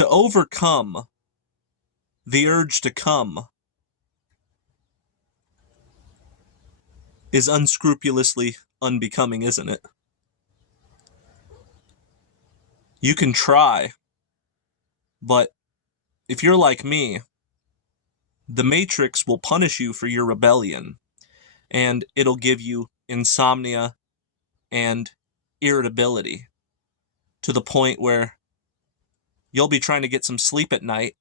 To overcome the urge to come is unscrupulously unbecoming, isn't it? You can try, but if you're like me, the Matrix will punish you for your rebellion, and it'll give you insomnia and irritability to the point where you'll be trying to get some sleep at night,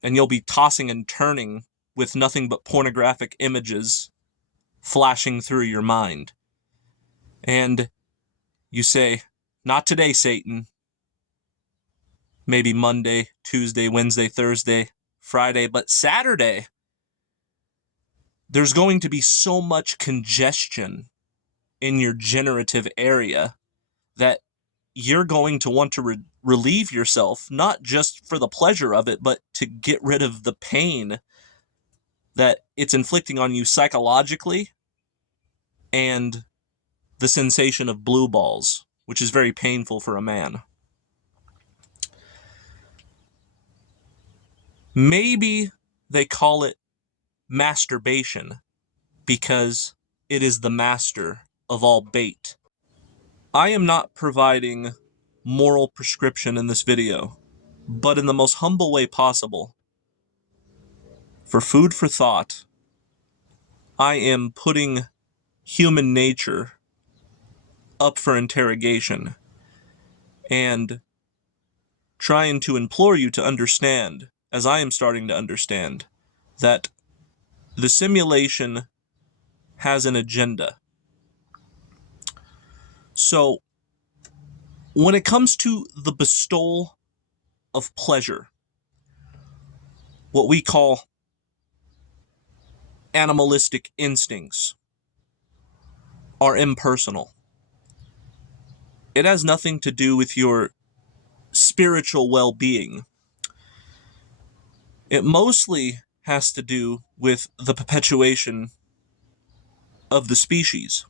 and you'll be tossing and turning with nothing but pornographic images flashing through your mind. And you say, not today, Satan. Maybe Monday, Tuesday, Wednesday, Thursday, Friday, but Saturday, there's going to be so much congestion in your generative area that you're going to want to relieve yourself, not just for the pleasure of it, but to get rid of the pain that it's inflicting on you psychologically and the sensation of blue balls, which is very painful for a man. Maybe they call it masturbation because it is the master of all bait. I am not providing moral prescription in this video, but in the most humble way possible, for food for thought, I am putting human nature up for interrogation and trying to implore you to understand, as I am starting to understand, that the simulation has an agenda. So, when it comes to the bestowal of pleasure, what we call animalistic instincts are impersonal. It has nothing to do with your spiritual well-being. It mostly has to do with the perpetuation of the species.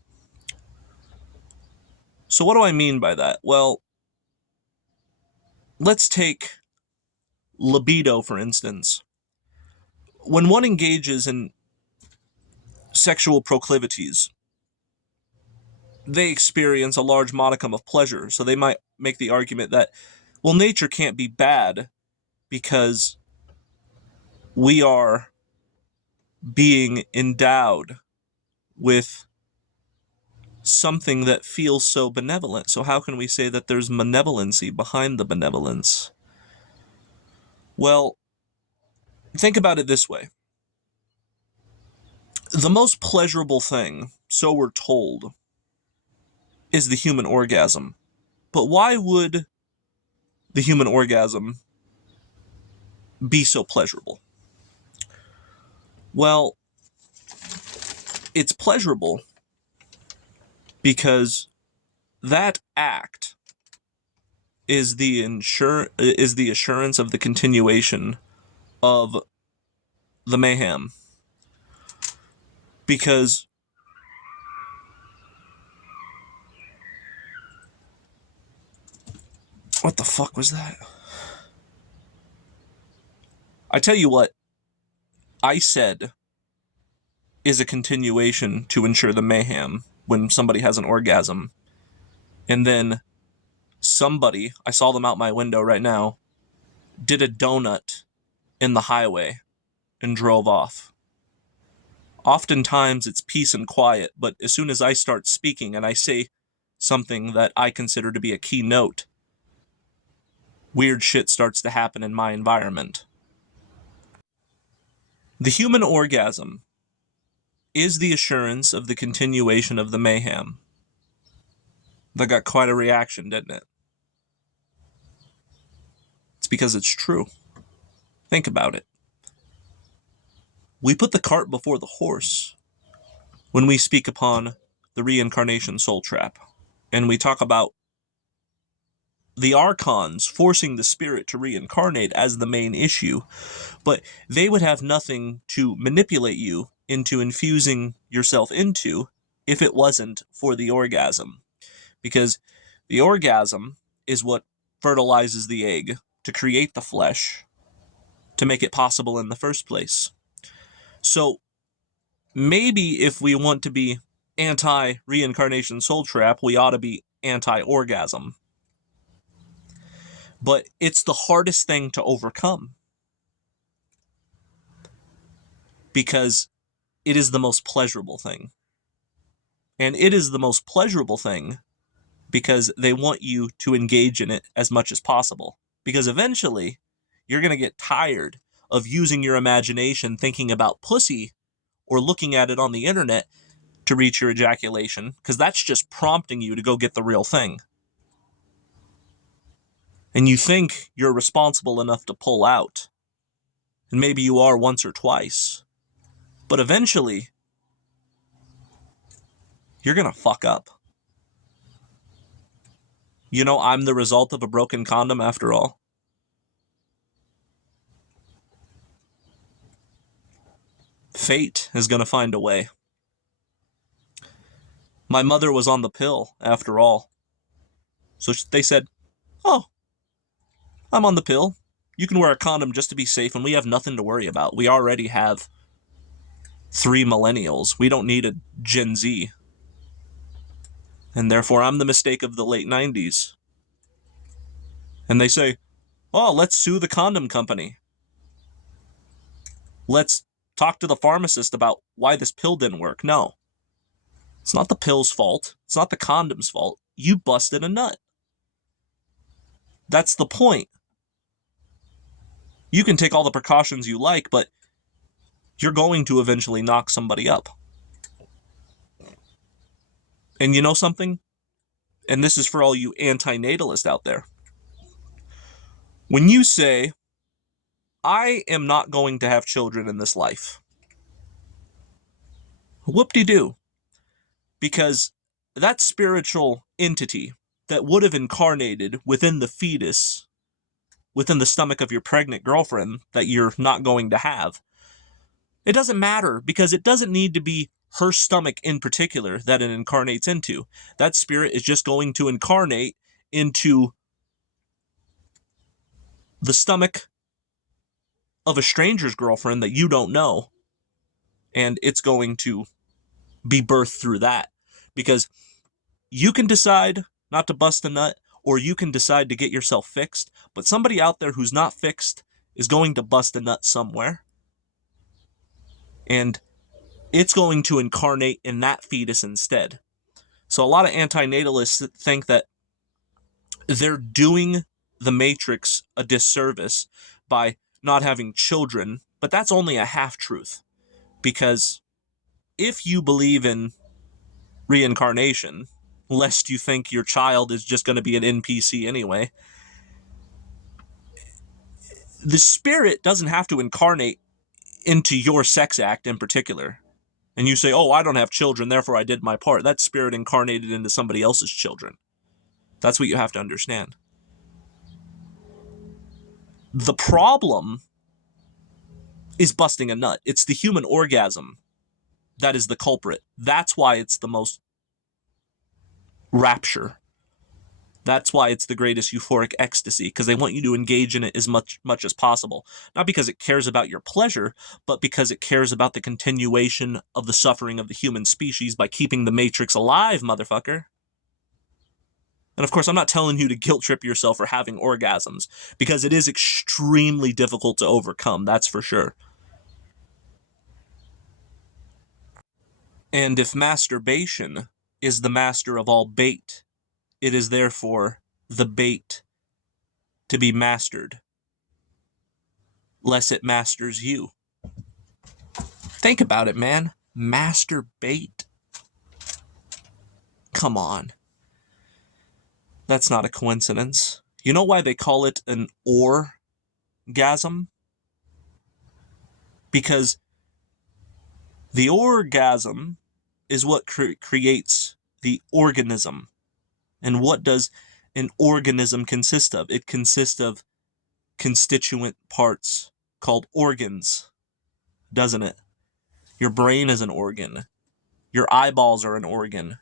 So what do I mean by that? Well, let's take libido, for instance. When one engages in sexual proclivities, they experience a large modicum of pleasure. So they might make the argument that, well, nature can't be bad because we are being endowed with something that feels so benevolent. So how can we say that there's malevolency behind the benevolence? Well, think about it this way. The most pleasurable thing, so we're told, is the human orgasm. But why would the human orgasm be so pleasurable? Well, it's pleasurable because that act is the assurance of the continuation of the mayhem. Because what the fuck was that? I tell you what, I said is a continuation to ensure the mayhem when somebody has an orgasm. And then somebody, I saw them out my window right now, did a donut in the highway and drove off. Oftentimes it's peace and quiet, but as soon as I start speaking and I say something that I consider to be a key note, weird shit starts to happen in my environment. The human orgasm is the assurance of the continuation of the mayhem. That got quite a reaction, didn't it? It's because it's true. Think about it. We put the cart before the horse when we speak upon the reincarnation soul trap, and we talk about the archons forcing the spirit to reincarnate as the main issue, but they would have nothing to manipulate you into infusing yourself into if it wasn't for the orgasm. Because the orgasm is what fertilizes the egg, to create the flesh to make it possible in the first place. So maybe if we want to be anti-reincarnation soul trap, we ought to be anti-orgasm. But it's the hardest thing to overcome because it is the most pleasurable thing. And it is the most pleasurable thing because they want you to engage in it as much as possible. Because eventually, you're going to get tired of using your imagination thinking about pussy or looking at it on the internet to reach your ejaculation, because that's just prompting you to go get the real thing. And you think you're responsible enough to pull out. And maybe you are once or twice. But eventually, you're going to fuck up. You know, I'm the result of a broken condom after all. Fate is going to find a way. My mother was on the pill after all. So they said, oh, I'm on the pill. You can wear a condom just to be safe, and we have nothing to worry about. We already have 3 millennials. We don't need a Gen Z. And therefore, I'm the mistake of the late 90s. And they say, oh, let's sue the condom company. Let's talk to the pharmacist about why this pill didn't work. No. It's not the pill's fault. It's not the condom's fault. You busted a nut. That's the point. You can take all the precautions you like, but you're going to eventually knock somebody up. And you know something? And this is for all you anti-natalists out there. When you say, I am not going to have children in this life, whoop-de-doo. Because that spiritual entity that would have incarnated within the fetus, within the stomach of your pregnant girlfriend that you're not going to have, it doesn't matter because it doesn't need to be her stomach in particular that it incarnates into. That spirit is just going to incarnate into the stomach of a stranger's girlfriend that you don't know, and it's going to be birthed through that. Because you can decide not to bust a nut, or you can decide to get yourself fixed, but somebody out there who's not fixed is going to bust a nut somewhere. And it's going to incarnate in that fetus instead. So a lot of antinatalists think that they're doing the Matrix a disservice by not having children, but that's only a half-truth. Because if you believe in reincarnation, lest you think your child is just going to be an NPC anyway, the spirit doesn't have to incarnate into your sex act in particular. And you say, oh, I don't have children, therefore I did my part. That spirit incarnated into somebody else's children. That's what you have to understand. The problem is busting a nut. It's the human orgasm that is the culprit. That's why it's the most rapture. That's why it's the greatest euphoric ecstasy, because they want you to engage in it as much as possible. Not because it cares about your pleasure, but because it cares about the continuation of the suffering of the human species by keeping the Matrix alive, motherfucker. And of course, I'm not telling you to guilt trip yourself for having orgasms, because it is extremely difficult to overcome, that's for sure. And if masturbation is the master of all bait, it is therefore the bait to be mastered, lest it masters you. Think about it, man. Masturbate. Come on. That's not a coincidence. You know why they call it an orgasm? Because the orgasm is what creates the organism. And what does an organism consist of? It consists of constituent parts called organs, doesn't it? Your brain is an organ. Your eyeballs are an organ.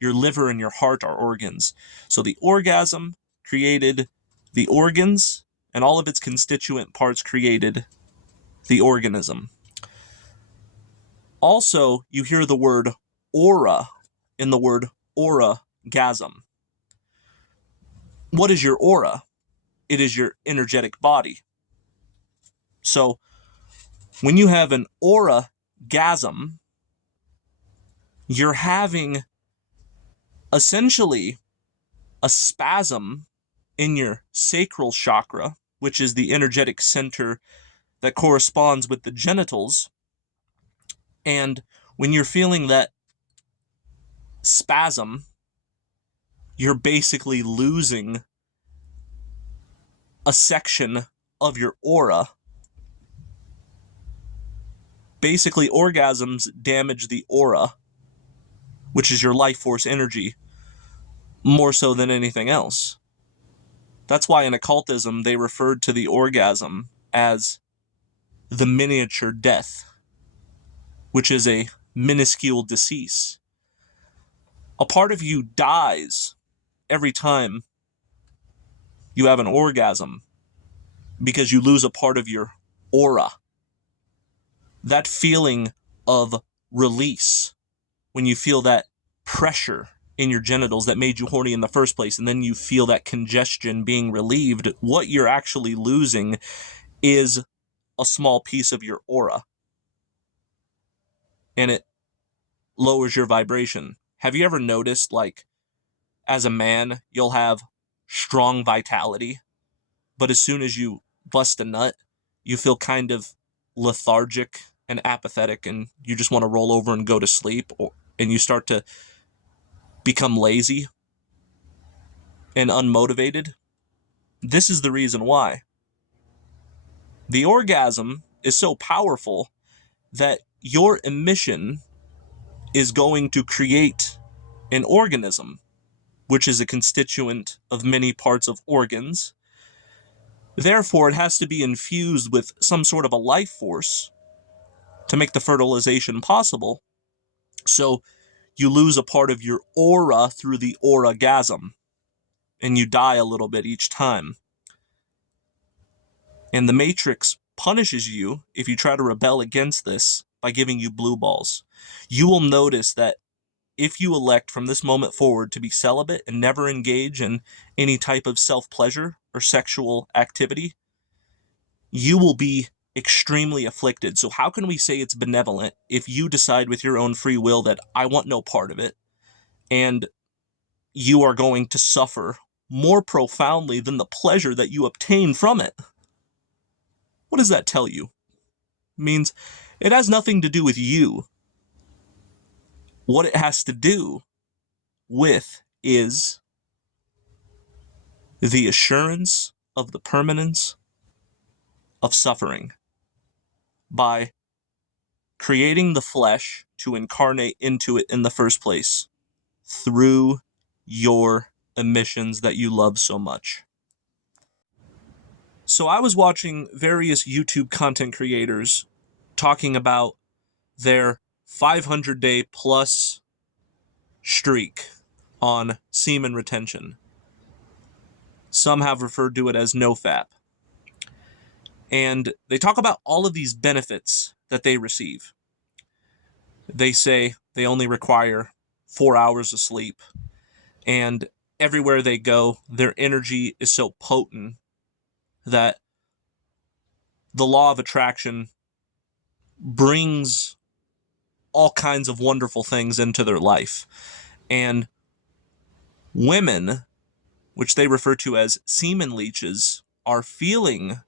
Your liver and your heart are organs. So the orgasm created the organs, and all of its constituent parts created the organism. Also, you hear the word aura in the word orgasm. What is your aura? It is your energetic body. So, when you have an orgasm, you're having essentially a spasm in your sacral chakra, which is the energetic center that corresponds with the genitals. And when you're feeling that spasm, you're basically losing a section of your aura. Basically, orgasms damage the aura, which is your life force energy, more so than anything else. That's why in occultism they referred to the orgasm as the miniature death, which is a minuscule decease. A part of you dies every time you have an orgasm because you lose a part of your aura. That feeling of release, when you feel that pressure in your genitals that made you horny in the first place, and then you feel that congestion being relieved, what you're actually losing is a small piece of your aura. And it lowers your vibration. Have you ever noticed, like, as a man, you'll have strong vitality, but as soon as you bust a nut, you feel kind of lethargic and apathetic, and you just want to roll over and go to sleep, and you start to become lazy and unmotivated? This is the reason why. The orgasm is so powerful that your emission is going to create an organism, which is a constituent of many parts of organs. Therefore, it has to be infused with some sort of a life force to make the fertilization possible. So you lose a part of your aura through the orgasm, and you die a little bit each time. And the Matrix punishes you if you try to rebel against this by giving you blue balls. You will notice that if you elect from this moment forward to be celibate and never engage in any type of self-pleasure or sexual activity, you will be extremely afflicted. So how can we say it's benevolent if you decide with your own free will that I want no part of it, and you are going to suffer more profoundly than the pleasure that you obtain from it? What does that tell you? It means it has nothing to do with you. What it has to do with is the assurance of the permanence of suffering by creating the flesh to incarnate into it in the first place through your emissions that you love so much. So I was watching various YouTube content creators talking about their 500-day plus streak on semen retention. Some have referred to it as Nofap. And they talk about all of these benefits that they receive. They say they only require 4 hours of sleep, and everywhere they go, their energy is so potent that the law of attraction brings all kinds of wonderful things into their life. And women, which they refer to as semen leeches, are feeling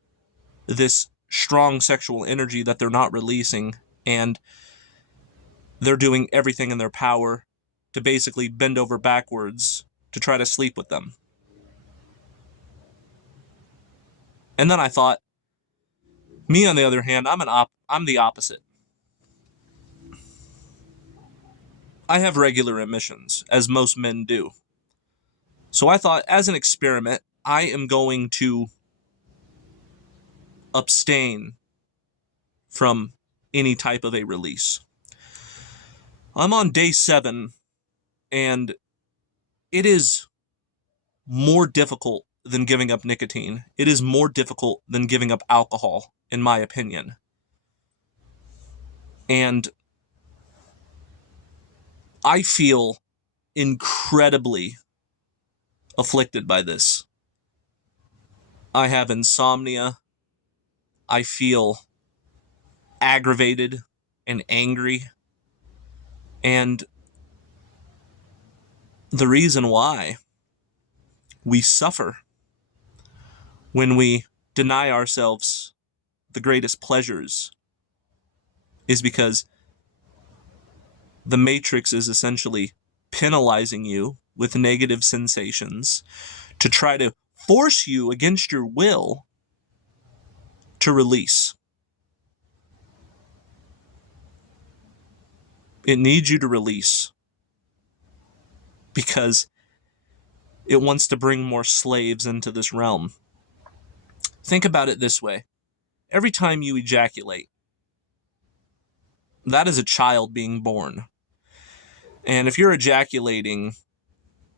this strong sexual energy that they're not releasing, and they're doing everything in their power to basically bend over backwards to try to sleep with them. And then I thought, me on the other hand, I'm the opposite. I have regular emissions, as most men do. So I thought, as an experiment, I am going to abstain from any type of a release. I'm on day 7, and it is more difficult than giving up nicotine. It is more difficult than giving up alcohol, in my opinion. And I feel incredibly afflicted by this. I have insomnia. I feel aggravated and angry. And the reason why we suffer when we deny ourselves the greatest pleasures is because the Matrix is essentially penalizing you with negative sensations to try to force you against your will to release. It needs you to release because it wants to bring more slaves into this realm. Think about it this way. Every time you ejaculate, that is a child being born. And if you're ejaculating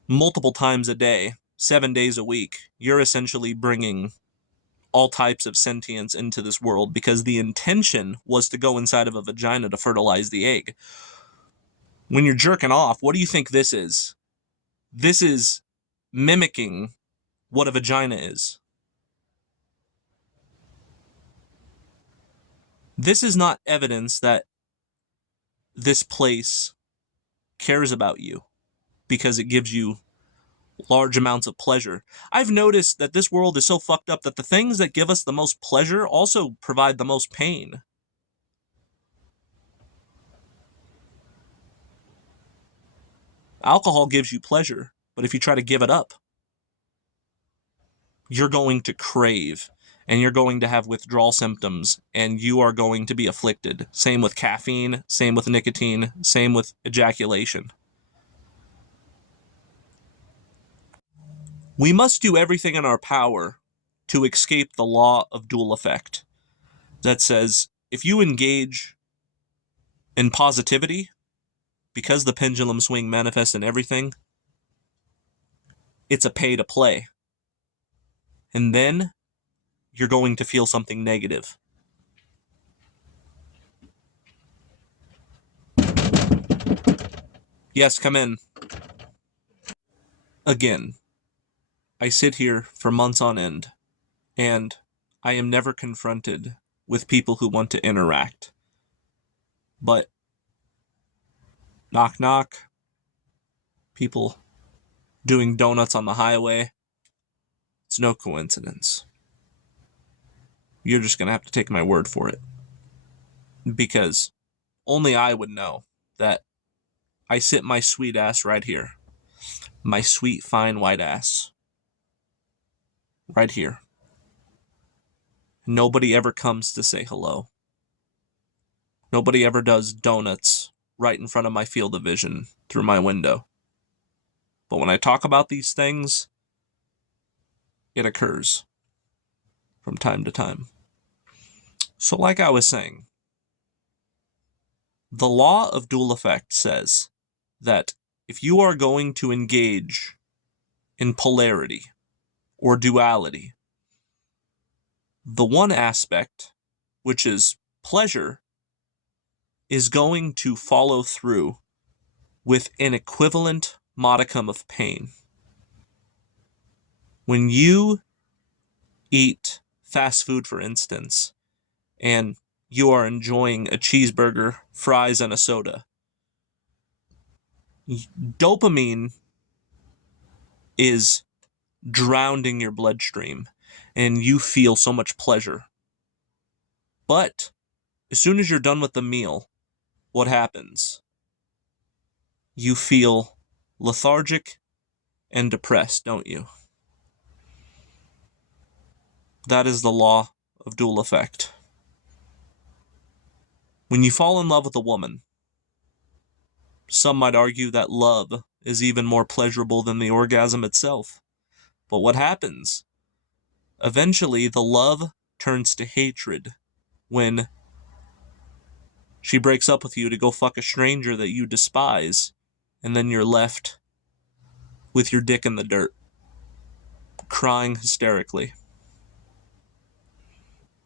multiple times a day, 7 days a week, you're essentially bringing all types of sentience into this world because the intention was to go inside of a vagina to fertilize the egg. When you're jerking off, what do you think this is? This is mimicking what a vagina is. This is not evidence that this place cares about you because it gives you large amounts of pleasure. I've noticed that this world is so fucked up that the things that give us the most pleasure also provide the most pain. Alcohol gives you pleasure, but if you try to give it up, you're going to crave and you're going to have withdrawal symptoms and you are going to be afflicted. Same with caffeine, same with nicotine, same with ejaculation. We must do everything in our power to escape the law of dual effect that says if you engage in positivity, because the pendulum swing manifests in everything, it's a pay to play. And then you're going to feel something negative. Yes, come in. Again, I sit here for months on end, and I am never confronted with people who want to interact. But knock knock, people doing donuts on the highway, it's no coincidence. You're just going to have to take my word for it. Because only I would know that I sit my sweet ass right here. My sweet, fine, white ass. Right here. Nobody ever comes to say hello. Nobody ever does donuts right in front of my field of vision through my window. But when I talk about these things, it occurs from time to time. So like I was saying, the law of dual effect says that if you are going to engage in polarity or duality, the one aspect, which is pleasure, is going to follow through with an equivalent modicum of pain. When you eat fast food, for instance, and you are enjoying a cheeseburger, fries, and a soda, dopamine is drowning your bloodstream, and you feel so much pleasure. But as soon as you're done with the meal, what happens? You feel lethargic and depressed, don't you? That is the law of dual effect. When you fall in love with a woman, some might argue that love is even more pleasurable than the orgasm itself. But what happens? Eventually, the love turns to hatred when she breaks up with you to go fuck a stranger that you despise, and then you're left with your dick in the dirt. crying hysterically.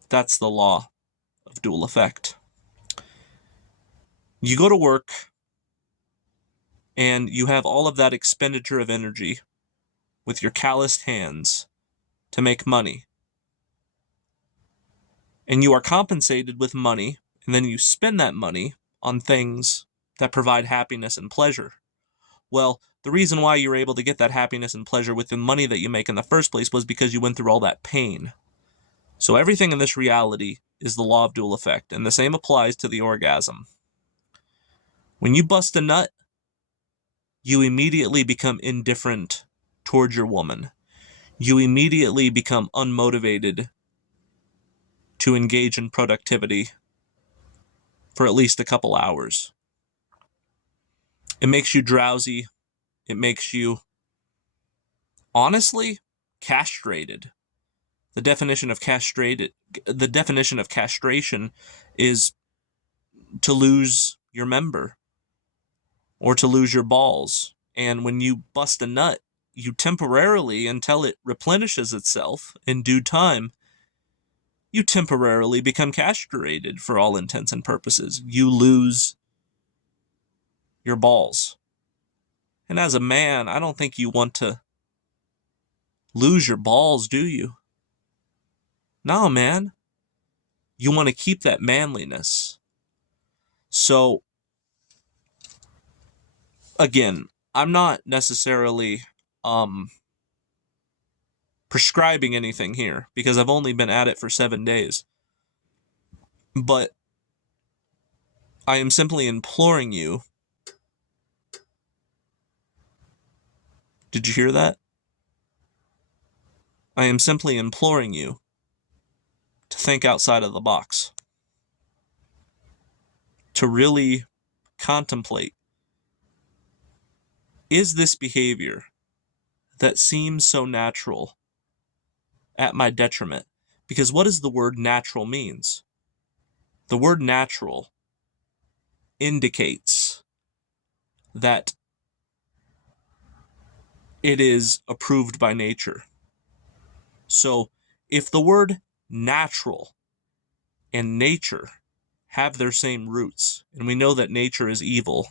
That's the law of dual effect. You go to work and you have all of that expenditure of energy with your calloused hands to make money. And you are compensated with money, and then you spend that money on things that provide happiness and pleasure. Well, the reason why you're able to get that happiness and pleasure with the money that you make in the first place was because you went through all that pain. So everything in this reality is the law of dual effect, and the same applies to the orgasm. When you bust a nut, you immediately become indifferent towards your woman. You immediately become unmotivated to engage in productivity for at least a couple hours. It makes you drowsy. It makes you, honestly, castrated. The definition of castration is to lose your member or to lose your balls. And when you bust a nut, you temporarily, until it replenishes itself in due time, you temporarily become castrated for all intents and purposes. You lose your balls. And as a man, I don't think you want to lose your balls, do you? No, man. You want to keep that manliness. So, again, I'm not necessarily prescribing anything here because I've only been at it for 7 days. But I am simply imploring you. Did you hear that? I am simply imploring you to think outside of the box. To really contemplate, is this behavior that seems so natural at my detriment? Because what does the word natural means? The word natural indicates that it is approved by nature. So if the word natural and nature have their same roots, and we know that nature is evil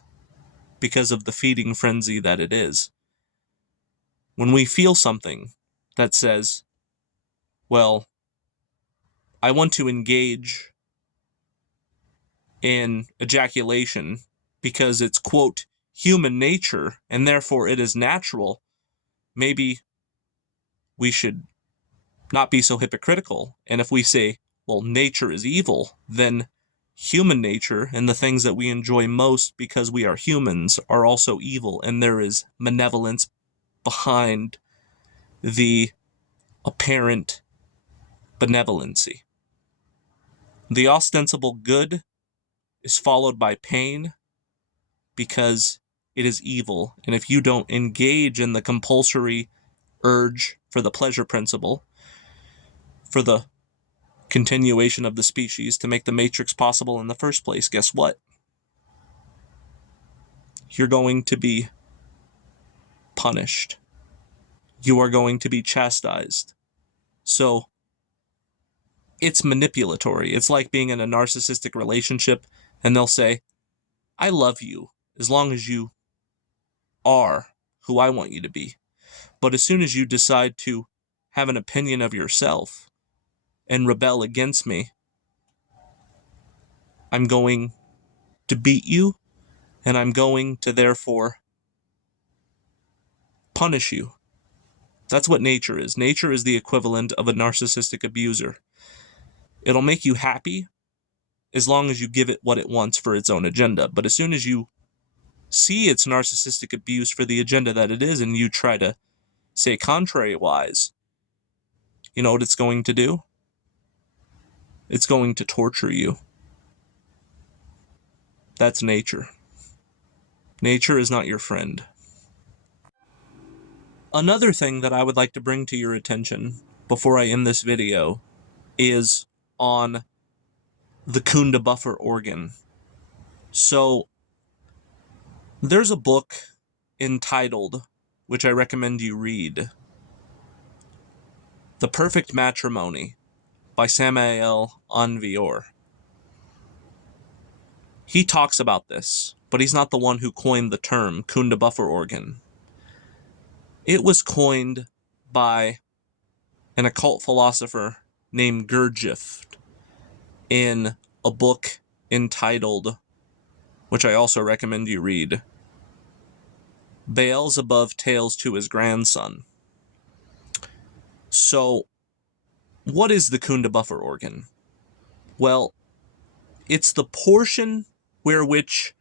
because of the feeding frenzy that it is, when we feel something that says, well, I want to engage in ejaculation because it's, quote, human nature, and therefore it is natural, maybe we should not be so hypocritical. And if we say, well, nature is evil, then human nature and the things that we enjoy most because we are humans are also evil, and there is malevolence behind the apparent benevolency. The ostensible good is followed by pain because it is evil, and if you don't engage in the compulsory urge for the pleasure principle, for the continuation of the species to make the matrix possible in the first place, guess what? You're going to be punished. You are going to be chastised. So it's manipulatory. It's like being in a narcissistic relationship and they'll say, I love you as long as you are who I want you to be. But as soon as you decide to have an opinion of yourself and rebel against me, I'm going to beat you, and I'm going to therefore punish you. That's what nature is. Nature is the equivalent of a narcissistic abuser. It'll make you happy as long as you give it what it wants for its own agenda. But as soon as you see its narcissistic abuse for the agenda that it is and you try to say contrary-wise, you know what it's going to do? It's going to torture you. That's nature. Nature is not your friend. Another thing that I would like to bring to your attention before I end this video is on the Kunda buffer organ. So there's a book entitled, which I recommend you read, The Perfect Matrimony by Samael Aun-Weor. He talks about this, but he's not the one who coined the term Kunda buffer organ. It was coined by an occult philosopher named Gurdjieff in a book entitled, which I also recommend you read, Beelzebub Tales to His Grandson. So, what is the Kunda buffer organ? Well, it's the portion where which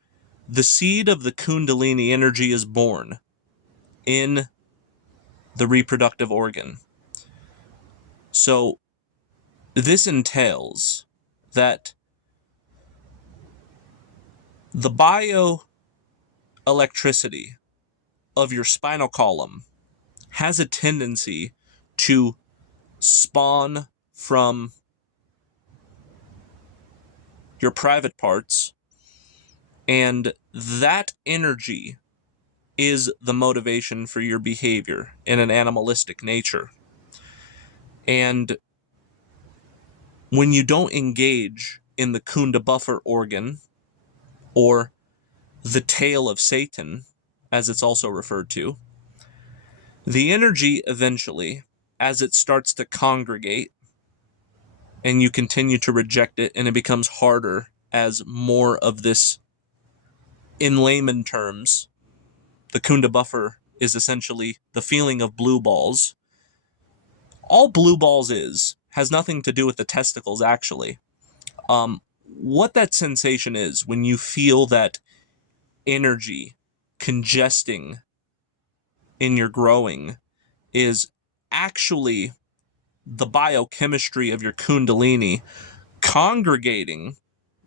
the seed of the Kundalini energy is born in the reproductive organ. So, this entails that the bioelectricity of your spinal column has a tendency to spawn from your private parts, and that energy is the motivation for your behavior in an animalistic nature. And when you don't engage in the Kunda buffer organ, or the tail of Satan, as it's also referred to, the energy eventually, as it starts to congregate, and you continue to reject it, and it becomes harder as more of this, in layman terms, the Kunda buffer is essentially the feeling of blue balls. All blue balls has nothing to do with the testicles, actually. What that sensation is when you feel that energy congesting in your growing is actually the biochemistry of your Kundalini congregating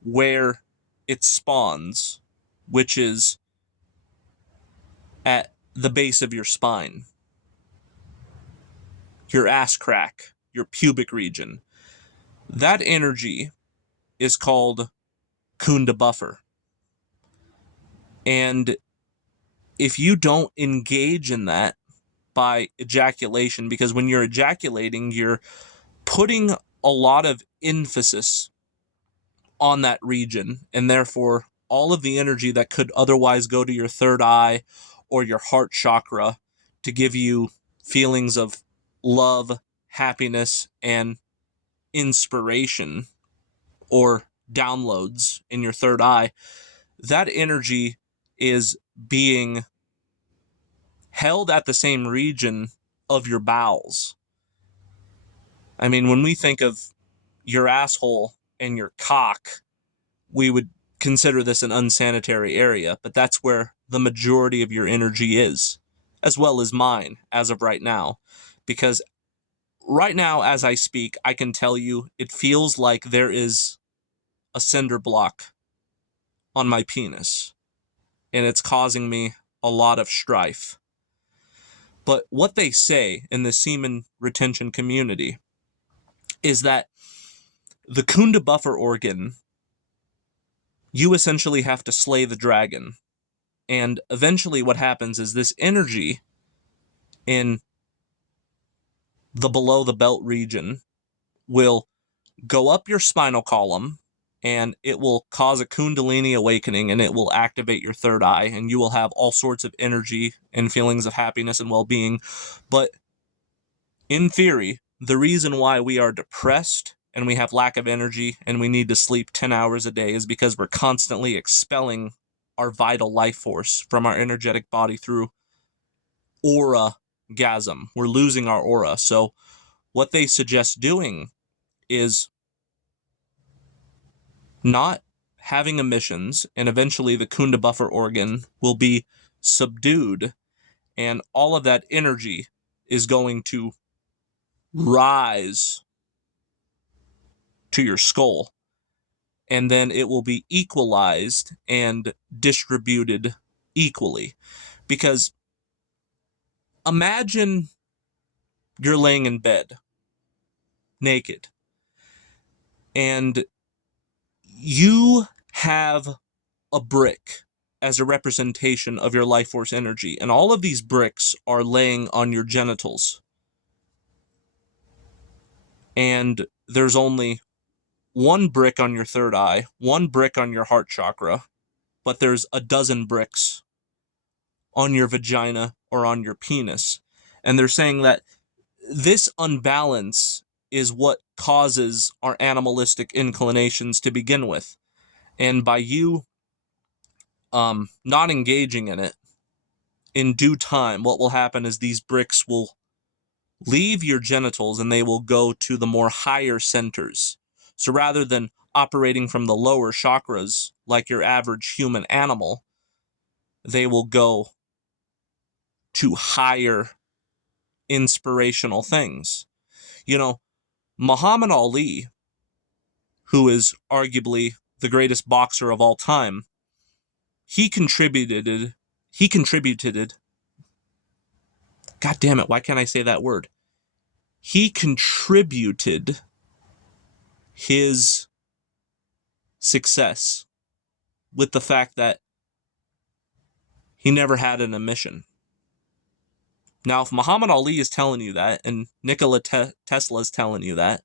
where it spawns, which is at the base of your spine, your ass crack, your pubic region. That energy is called Kunda buffer. And if you don't engage in that by ejaculation, because when you're ejaculating, you're putting a lot of emphasis on that region, and therefore all of the energy that could otherwise go to your third eye or your heart chakra to give you feelings of love, happiness, and inspiration, or downloads in your third eye, that energy is being held at the same region of your bowels. I mean, when we think of your asshole and your cock, we would consider this an unsanitary area, but that's where the majority of your energy is, as well as mine as of right now. Because right now, as I speak, I can tell you it feels like there is a cinder block on my penis, and it's causing me a lot of strife. But what they say in the semen retention community is that the Kunda buffer organ, you essentially have to slay the dragon. And eventually what happens is this energy in the below the belt region will go up your spinal column, and it will cause a Kundalini awakening, and it will activate your third eye, and you will have all sorts of energy and feelings of happiness and well-being. But in theory, the reason why we are depressed and we have lack of energy and we need to sleep 10 hours a day is because we're constantly expelling our vital life force from our energetic body through orgasm. We're losing our aura. So what they suggest doing is not having emissions, and eventually the Kunda buffer organ will be subdued, and all of that energy is going to rise to your skull, and then it will be equalized and distributed equally. Because imagine you're laying in bed naked, and you have a brick as a representation of your life force energy, and all of these bricks are laying on your genitals. and there's only one brick on your third eye, one brick on your heart chakra, but there's a dozen bricks on your vagina or on your penis. And they're saying that this unbalance is what causes our animalistic inclinations to begin with. And by you not engaging in it, in due time, what will happen is these bricks will leave your genitals and they will go to the more higher centers. So rather than operating from the lower chakras like your average human animal, they will go to higher inspirational things. You know, Muhammad Ali, who is arguably the greatest boxer of all time, he contributed, God damn it, why can't I say that word? He contributed his success with the fact that he never had an emission. Now, if Muhammad Ali is telling you that, and Nikola Tesla is telling you that,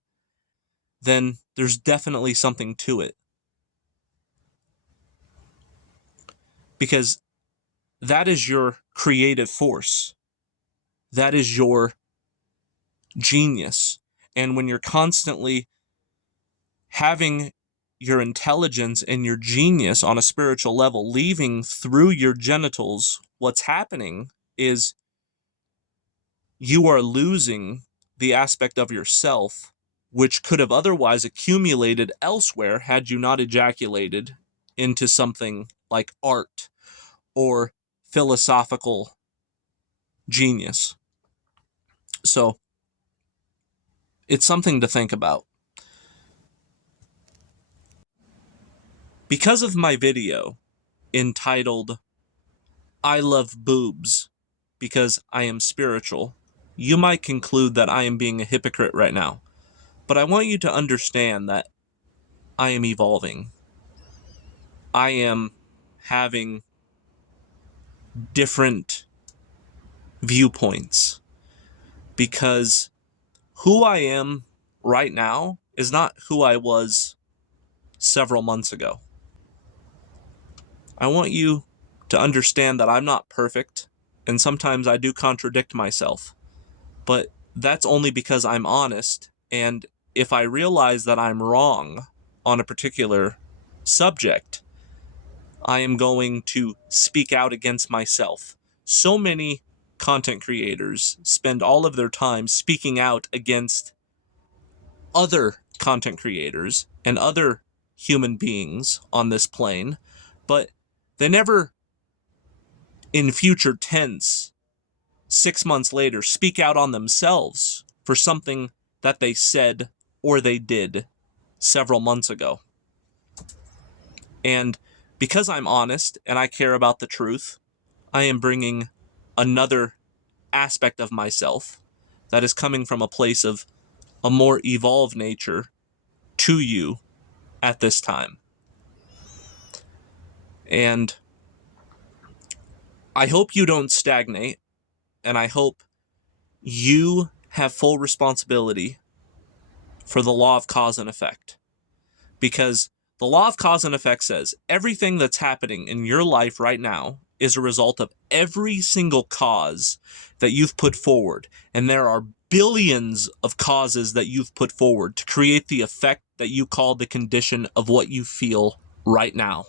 then there's definitely something to it. Because that is your creative force. That is your genius. And when you're constantly having your intelligence and your genius on a spiritual level leaving through your genitals, what's happening is you are losing the aspect of yourself which could have otherwise accumulated elsewhere had you not ejaculated into something like art or philosophical genius. So it's something to think about. Because of my video entitled I Love Boobs Because I Am Spiritual, you might conclude that I am being a hypocrite right now. But I want you to understand that I am evolving. I am having different viewpoints because who I am right now is not who I was several months ago. I want you to understand that I'm not perfect, and sometimes I do contradict myself, but that's only because I'm honest, and if I realize that I'm wrong on a particular subject, I am going to speak out against myself. So many content creators spend all of their time speaking out against other content creators and other human beings on this plane, but they never, in future tense, 6 months later, speak out on themselves for something that they said or they did several months ago. And because I'm honest and I care about the truth, I am bringing another aspect of myself that is coming from a place of a more evolved nature to you at this time. And I hope you don't stagnate, and I hope you have full responsibility for the law of cause and effect. Because the law of cause and effect says everything that's happening in your life right now is a result of every single cause that you've put forward. And there are billions of causes that you've put forward to create the effect that you call the condition of what you feel right now.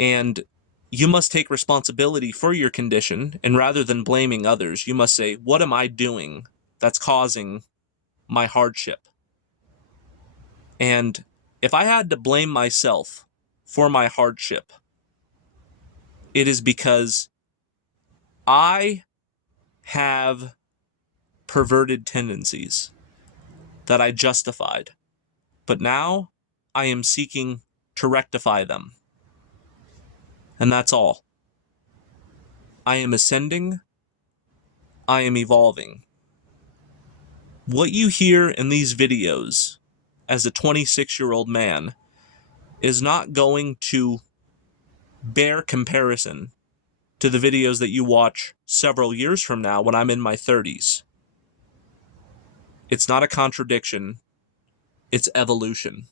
And you must take responsibility for your condition, and rather than blaming others, you must say, what am I doing that's causing my hardship? And if I had to blame myself for my hardship, it is because I have perverted tendencies that I justified, but now I am seeking to rectify them. And that's all. I am ascending. I am evolving. What you hear in these videos as a 26-year-old man is not going to bear comparison to the videos that you watch several years from now when I'm in my 30s. It's not a contradiction. It's evolution.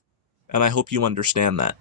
And I hope you understand that.